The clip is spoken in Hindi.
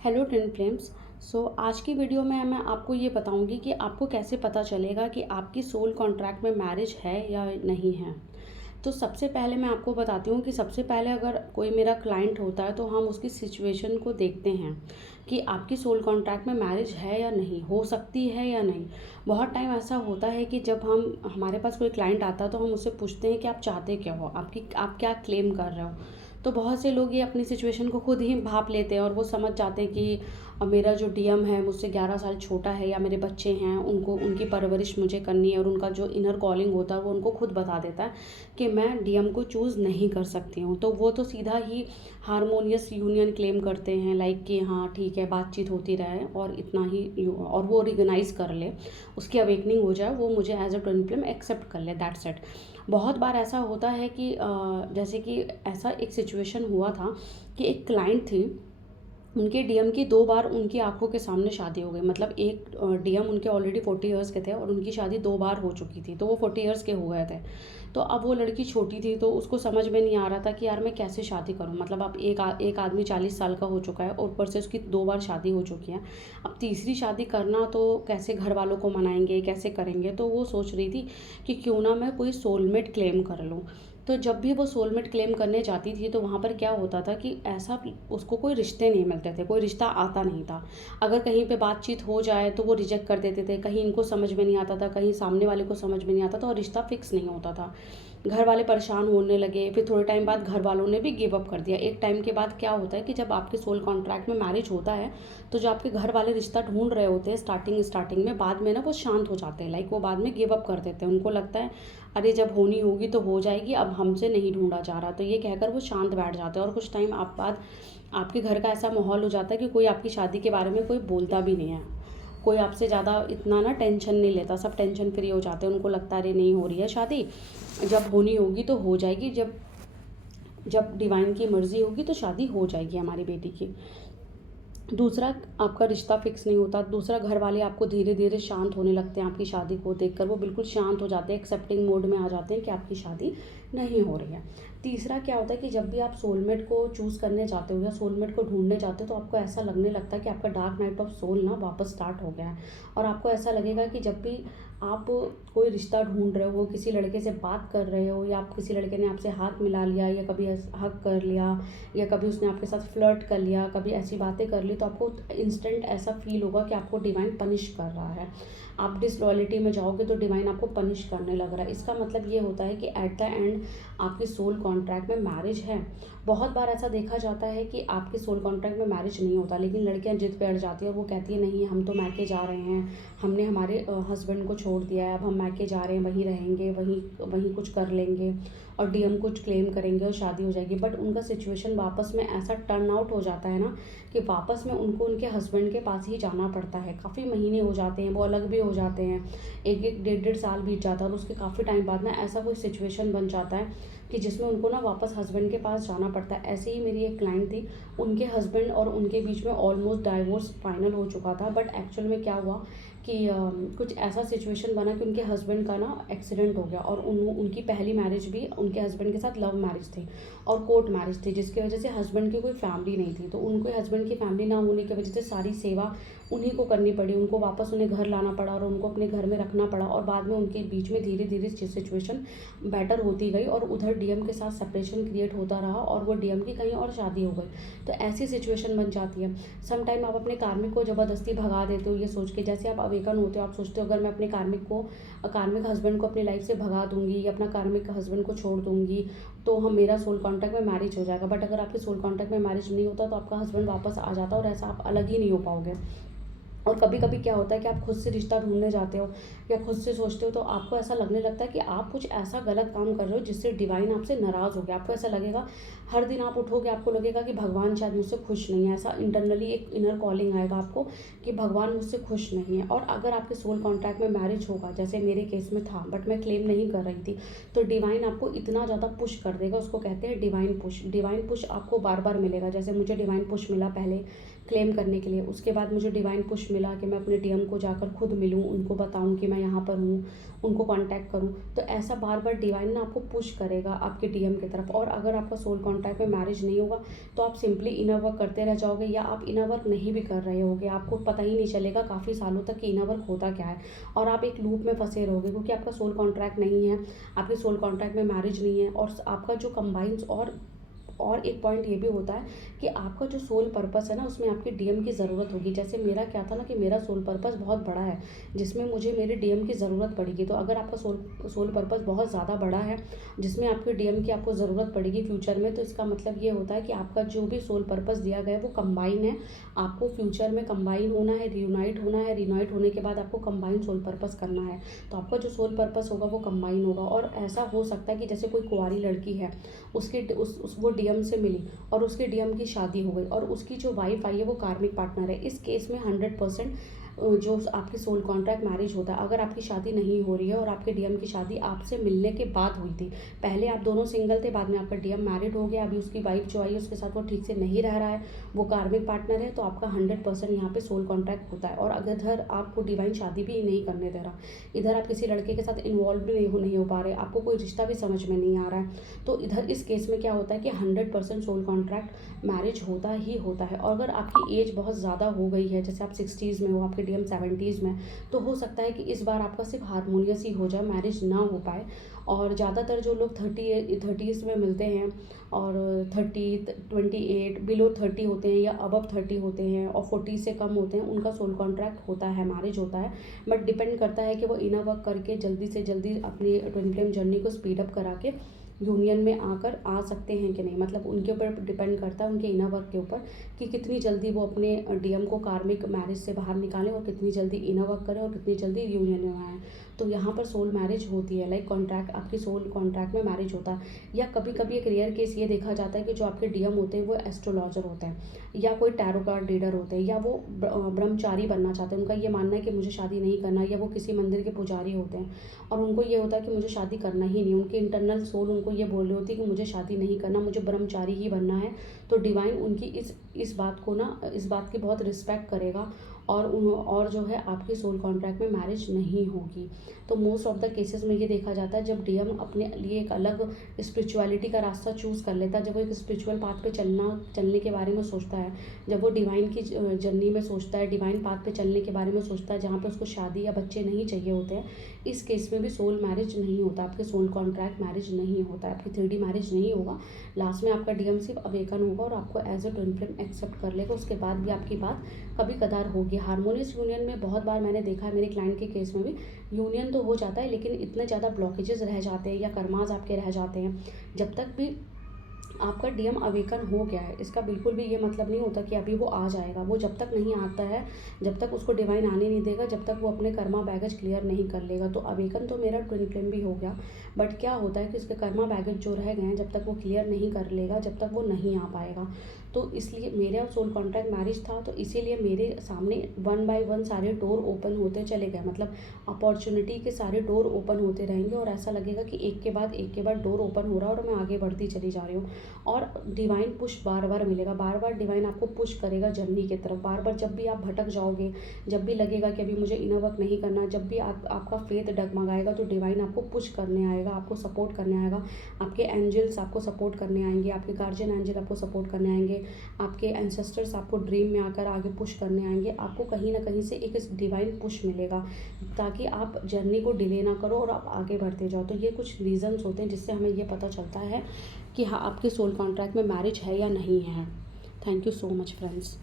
Hello twin flames. आज की वीडियो में मैं आपको ये बताऊंगी कि आपको कैसे पता चलेगा कि आपकी सोल कॉन्ट्रैक्ट में मैरिज है या नहीं है। तो सबसे पहले मैं आपको बताती हूँ कि सबसे पहले अगर कोई मेरा क्लाइंट होता है तो हम उसकी सिचुएशन को देखते हैं कि आपकी सोल कॉन्ट्रैक्ट में मैरिज है या नहीं, हो सकती है या नहीं। बहुत टाइम ऐसा होता है कि जब हमारे पास कोई क्लाइंट आता है तो हम उससे पूछते हैं कि आप चाहते क्या हो, आप क्या क्लेम कर रहे हो। तो बहुत से लोग ये अपनी सिचुएशन को खुद ही भाप लेते हैं और वो समझ जाते हैं कि मेरा जो डीएम है मुझसे 11 साल छोटा है, या मेरे बच्चे हैं उनको उनकी परवरिश मुझे करनी है, और उनका जो इनर कॉलिंग होता है वो उनको खुद बता देता है कि मैं डीएम को चूज़ नहीं कर सकती हूँ। तो वो तो सीधा ही हारमोनियस यूनियन क्लेम करते हैं, लाइक कि हाँ ठीक है, बातचीत होती रहे और इतना ही, और वो रिकग्नाइज़ कर ले, उसकी अवेकनिंग हो जाए, वो मुझे as a twin flame accept कर ले, दैट्स इट। बहुत बार ऐसा होता है कि जैसे कि ऐसा एक सिचुएशन हुआ था कि एक क्लाइंट थी, उनके डीएम की 2 बार उनकी आंखों के सामने शादी हो गई। मतलब एक डीएम उनके ऑलरेडी 40 ईयर्स के थे और उनकी शादी 2 बार हो चुकी थी, तो वो 40 ईयर्स के हो गए थे। तो अब वो लड़की छोटी थी तो उसको समझ में नहीं आ रहा था कि यार मैं कैसे शादी करूं। मतलब अब एक आदमी 40 साल का हो चुका है और ऊपर से उसकी 2 बार शादी हो चुकी है। अब तीसरी शादी करना तो कैसे घर वालों को मनाएंगे, कैसे करेंगे। तो वो सोच रही थी कि क्यों ना मैं कोई सोलमेट क्लेम कर लूँ। तो जब भी वो सोलमेट क्लेम करने जाती थी तो वहाँ पर क्या होता था कि ऐसा उसको कोई रिश्ते नहीं मिलते थे, कोई रिश्ता आता नहीं था। अगर कहीं पे बातचीत हो जाए तो वो रिजेक्ट कर देते थे, कहीं इनको समझ में नहीं आता था, कहीं सामने वाले को समझ में नहीं आता था, और रिश्ता फिक्स नहीं होता था। घर वाले परेशान होने लगे, फिर थोड़े टाइम बाद घर वालों ने भी गिव अप कर दिया। एक टाइम के बाद क्या होता है कि जब आपके सोल कॉन्ट्रैक्ट में मैरिज होता है तो जो आपके घर वाले रिश्ता ढूंढ रहे होते हैं स्टार्टिंग में, बाद में ना वो शांत हो जाते हैं, लाइक वो बाद में गिव अप कर देते हैं। उनको लगता है अरे जब होनी होगी तो हो जाएगी, अब हमसे नहीं ढूंढा जा रहा, तो ये कहकर वो शांत बैठ जाते हैं। और कुछ टाइम आप बाद आपके घर का ऐसा माहौल हो जाता है कि कोई आपकी शादी के बारे में कोई बोलता भी नहीं है, कोई आपसे ज़्यादा इतना ना टेंशन नहीं लेता, सब टेंशन फ्री हो जाते हैं। उनको लगता है अरे नहीं हो रही है शादी, जब होनी होगी तो हो जाएगी, जब जब डिवाइन की मर्ज़ी होगी तो शादी हो जाएगी हमारी बेटी की। दूसरा, आपका रिश्ता फिक्स नहीं होता। दूसरा, घर वाले आपको धीरे धीरे शांत होने लगते हैं, आपकी शादी को देखकर वो बिल्कुल शांत हो जाते हैं, एक्सेप्टिंग मोड में आ जाते हैं कि आपकी शादी नहीं हो रही है। तीसरा क्या होता है कि जब भी आप सोलमेट को चूज़ करने जाते हो या सोलमेट को ढूंढने जाते हो तो आपको ऐसा लगने लगता है कि आपका डार्क नाइट ऑफ सोल ना वापस स्टार्ट हो गया है। और आपको ऐसा लगेगा कि जब भी आप कोई रिश्ता ढूंढ रहे हो, किसी लड़के से बात कर रहे हो, या आप किसी लड़के ने आपसे हाथ मिला लिया, या कभी हक कर लिया, या कभी उसने आपके साथ फ्लर्ट कर लिया, कभी ऐसी बातें कर ली, तो आपको इंस्टेंट ऐसा फील होगा कि आपको डिवाइन पनिश कर रहा है। आप डिसलॉयल्टी में जाओगे तो डिवाइन आपको पनिश करने लग रहा है। इसका मतलब ये होता है कि एट द एंड आपकी सोल कॉन्ट्रैक्ट में मैरिज है। बहुत बार ऐसा देखा जाता है कि आपके सोल कॉन्ट्रैक्ट में मैरिज नहीं होता, लेकिन लड़कियां जिद पे अड़ जाती है और वो कहती है नहीं, हम तो मैके जा रहे हैं, हमने हमारे हस्बैंड को छोड़ दिया है, अब हम मैके जा रहे हैं, वहीं रहेंगे, वहीं वहीं कुछ कर लेंगे और डीएम कुछ क्लेम करेंगे और शादी हो जाएगी। बट उनका सिचुएशन वापस में ऐसा टर्न आउट हो जाता है ना कि वापस में उनको उनके हस्बैंड के पास ही जाना पड़ता है। काफ़ी महीने हो जाते हैं, वो अलग भी हो जाते हैं, एक एक डेढ़ डेढ़ साल बीत जाता है, और उसके काफ़ी टाइम बाद ना ऐसा कोई सिचुएशन बन जाता है कि जिसमें उनको ना वापस हस्बैंड के पास जाना पड़ता है। ऐसे ही मेरी एक क्लाइंट थी, उनके हस्बैंड और उनके बीच में ऑलमोस्ट डाइवोर्स फाइनल हो चुका था। बट एक्चुअल में क्या हुआ कि कुछ ऐसा सिचुएशन बना कि उनके हस्बैंड का ना एक्सीडेंट हो गया, और उनकी पहली मैरिज भी उनके हस्बैंड के साथ लव मैरिज थी और कोर्ट मैरिज थी, जिसकी वजह से हस्बैंड की कोई फैमिली नहीं थी। तो उनको हस्बैंड की फैमिली ना होने की वजह से सारी सेवा उन्हीं को करनी पड़ी, उनको वापस उन्हें घर लाना पड़ा और उनको अपने घर में रखना पड़ा। और बाद में उनके बीच में धीरे धीरे सिचुएशन बेटर होती गई और उधर डीएम के साथ सेपरेशन क्रिएट होता रहा और वो डीएम की कहीं और शादी हो गई। तो ऐसी सिचुएशन बन जाती है। सम टाइम आप अपने कार्मिक को ज़बरदस्ती भगा देते हो ये सोच के, जैसे आप अवेकन होते हो, आप सोचते हो अगर मैं अपने कार्मिक हस्बैंड को अपनी लाइफ से भगा दूंगी या अपना कार्मिक हस्बैंड को छोड़ दूंगी तो हम मेरा सोल कॉन्टैक्ट में मैरिज हो जाएगा। बट अगर आपके सोल कॉन्टैक्ट में मैरिज नहीं होता तो आपका हस्बैंड वापस आ जाता और ऐसा आप अलग ही नहीं हो पाओगे। और कभी कभी क्या होता है कि आप खुद से रिश्ता ढूंढने जाते हो या खुद से सोचते हो तो आपको ऐसा लगने लगता है कि आप कुछ ऐसा गलत काम कर रहे हो जिससे डिवाइन आपसे नाराज़ हो गया। आपको ऐसा लगेगा, हर दिन आप उठोगे आपको लगेगा कि भगवान शायद मुझसे खुश नहीं है। ऐसा इंटरनली एक इनर कॉलिंग आएगा आपको कि भगवान मुझसे खुश नहीं है। और अगर आपके सोल कॉन्ट्रैक्ट में मैरिज होगा, जैसे मेरे केस में था बट मैं क्लेम नहीं कर रही थी, तो डिवाइन आपको इतना ज़्यादा पुश कर देगा, उसको कहते हैं डिवाइन पुश। डिवाइन पुश आपको बार बार मिलेगा। जैसे मुझे डिवाइन पुश मिला पहले क्लेम करने के लिए। उसके बाद मुझे डिवाइन पुश मिला कि मैं अपने डीएम को जाकर खुद मिलूँ, उनको बताऊँ कि मैं यहाँ पर हूँ, उनको कांटेक्ट करूँ। तो ऐसा बार बार डिवाइन ना आपको पुश करेगा आपके डीएम की तरफ। और अगर आपका सोल कॉन्ट्रैक्ट में मैरिज नहीं होगा तो आप सिंपली इनर वर्क करते रह जाओगे, या आप इनर वर्क नहीं भी कर रहे होगे, आपको पता ही नहीं चलेगा काफ़ी सालों तक कि इनर वर्क होता क्या है, और आप एक लूप में फंसे रहोगे क्योंकि आपका सोल कॉन्ट्रैक्ट नहीं है, आपके सोल कॉन्ट्रैक्ट में मैरिज नहीं है। और आपका जो कंबाइंस और एक पॉइंट ये भी होता है कि आपका जो सोल पर्पस है ना, उसमें आपके डीएम की ज़रूरत होगी। जैसे मेरा क्या था ना कि मेरा सोल पर्पस बहुत बड़ा है जिसमें मुझे मेरे डीएम की ज़रूरत पड़ेगी। तो अगर आपका सोल पर्पस बहुत ज़्यादा बड़ा है जिसमें आपके डीएम की आपको ज़रूरत पड़ेगी फ्यूचर में, तो इसका मतलब ये होता है कि आपका जो भी सोल पर्पस दिया गया है वो कंबाइन है। आपको फ्यूचर में कंबाइन होना है, रियूनाइट होना है, रियूनाइट होने के बाद आपको कंबाइन सोल पर्पस करना है। तो आपका जो सोल पर्पस होगा वो कंबाइन होगा। और ऐसा हो सकता है कि जैसे कोई कुंवारी लड़की है, उसके वो डीएम से मिली और उसके डीएम की शादी हो गई और उसकी जो वाइफ आई है वो कार्मिक पार्टनर है। इस केस में 100% जो आपकी सोल कॉन्ट्रैक्ट मैरिज होता है। अगर आपकी शादी नहीं हो रही है और आपके डीएम की शादी आपसे मिलने के बाद हुई थी, पहले आप दोनों सिंगल थे, बाद में आपका डीएम मैरिड हो गया, अभी उसकी वाइफ जो आई है उसके साथ वो ठीक से नहीं रह रहा है, वो कार्मिक पार्टनर है, तो आपका 100% यहाँ पे सोल कॉन्ट्रैक्ट होता है। और अगर आपको डिवाइन शादी भी नहीं करने दे रहा, इधर आप किसी लड़के के साथ इन्वॉल्व भी नहीं हो पा रहे, आपको कोई रिश्ता भी समझ में नहीं आ रहा है, तो इधर इस केस में क्या होता है कि 100% सोल कॉन्ट्रैक्ट मैरिज होता ही होता है। और अगर आपकी एज बहुत ज़्यादा हो गई है, जैसे आप 60s में हो, आपके डीएम 70s में, तो हो सकता है कि इस बार आपका सिर्फ हारमोनियस ही हो जाए, मैरिज ना हो पाए। और ज़्यादातर जो लोग 30s में मिलते हैं और 30, 28 बिलो 30 होते हैं या अबव 30 होते हैं और 40 से कम होते हैं, उनका सोल कॉन्ट्रैक्ट होता है, मैरिज होता है। बट डिपेंड करता है कि वो इनर वर्क करके जल्दी से जल्दी अपनी ट्विन फ्लेम जर्नी को स्पीड अप करा के यूनियन में आकर आ सकते हैं कि नहीं। मतलब उनके ऊपर डिपेंड करता है, उनके इनर वर्क के ऊपर, कि कितनी जल्दी वो अपने डीएम को कार्मिक मैरिज से बाहर निकालें और कितनी जल्दी इनर वर्क करें और कितनी जल्दी यूनियन में आएँ। तो यहाँ पर सोल मैरिज होती है, लाइक कॉन्ट्रैक्ट, आपकी सोल कॉन्ट्रैक्ट में मैरिज होता है। या कभी कभी एक रेयर केस ये देखा जाता है कि जो आपके डीएम होते हैं वो एस्ट्रोलॉजर होते हैं या कोई टैरो कार्ड रीडर होते हैं, या वो ब्रह्मचारी बनना चाहते हैं। उनका ये मानना है कि मुझे शादी नहीं करना, या वो किसी मंदिर के पुजारी होते हैं और उनको ये होता है कि मुझे शादी करना ही नहीं। उनके इंटरनल सोल उनको ये बोल रही होती है कि मुझे शादी नहीं करना, मुझे ब्रह्मचारी ही बनना है। तो डिवाइन उनकी इस बात को ना, इस बात की बहुत रिस्पेक्ट करेगा और जो है आपकी सोल कॉन्ट्रैक्ट में मैरिज नहीं होगी। तो मोस्ट ऑफ द केसेस में ये देखा जाता है जब डीएम अपने लिए एक अलग स्पिरिचुअलिटी का रास्ता चूज़ कर लेता है, जब वो एक स्पिरिचुअल पाथ पे चलने के बारे में सोचता है, जब वो डिवाइन की जर्नी में सोचता है, डिवाइन पाथ पे चलने के बारे में सोचता है, जहाँ पे उसको शादी या बच्चे नहीं चाहिए होते हैं, इस केस में भी सोल मैरिज नहीं होता, आपके सोल कॉन्ट्रैक्ट मैरिज नहीं होता है, आपकी 3D मैरिज नहीं होगा। लास्ट में आपका डीएम सिर्फ अवेकन होगा और आपको as a twin flame accept कर लेगा। उसके बाद भी आपकी बात कभी कदार होगी। हारमोनियस यूनियन में बहुत बार मैंने देखा है, मेरे क्लाइंट के केस में भी यूनियन तो हो जाता है, लेकिन इतने ज़्यादा ब्लॉकेजेस रह जाते हैं या कर्माज आपके रह जाते हैं। जब तक भी आपका डीएम अवेकन हो गया है, इसका बिल्कुल भी ये मतलब नहीं होता कि अभी वो आ जाएगा। वो जब तक नहीं आता है, जब तक उसको डिवाइन आने नहीं देगा, जब तक वो अपने कर्मा बैगेज क्लियर नहीं कर लेगा। तो अवेकन तो मेरा ट्विन फ्लेम भी हो गया, बट क्या होता है कि उसके कर्मा बैगेज जो रह गए हैं, जब तक वो क्लियर नहीं कर लेगा, जब तक वो नहीं आ पाएगा। तो इसलिए मेरा सोल कॉन्ट्रैक्ट मैरिज था, तो इसीलिए मेरे सामने 1 बाय 1 सारे डोर ओपन होते चले गए। मतलब अपॉर्चुनिटी के सारे डोर ओपन होते रहेंगे और ऐसा लगेगा कि एक के बाद डोर ओपन हो रहा है और मैं आगे बढ़ती चली जा रही हूँ। और डिवाइन पुश बार बार मिलेगा, बार बार डिवाइन आपको पुश करेगा जर्नी की तरफ। बार बार जब भी आप भटक जाओगे, जब भी लगेगा कि अभी मुझे इनर वर्क नहीं करना, जब भी आपका फेथ डगमगाएगा, तो डिवाइन आपको पुश करने आएगा, आपको सपोर्ट करने आएगा। आपके एंजल्स आपको सपोर्ट करने आएंगे, आपके गार्जियन एंजल आपको सपोर्ट करने आएंगे, आपके एंसेस्टर्स आपको ड्रीम में आकर आगे पुश करने आएंगे। आपको कहीं ना कहीं से एक डिवाइन पुश मिलेगा ताकि आप जर्नी को डिले ना करो और आप आगे बढ़ते जाओ। तो ये कुछ रीजंस होते हैं जिससे हमें ये पता चलता है कि हाँ, आपके सोल कॉन्ट्रैक्ट में मैरिज है या नहीं है। Thank you so much friends.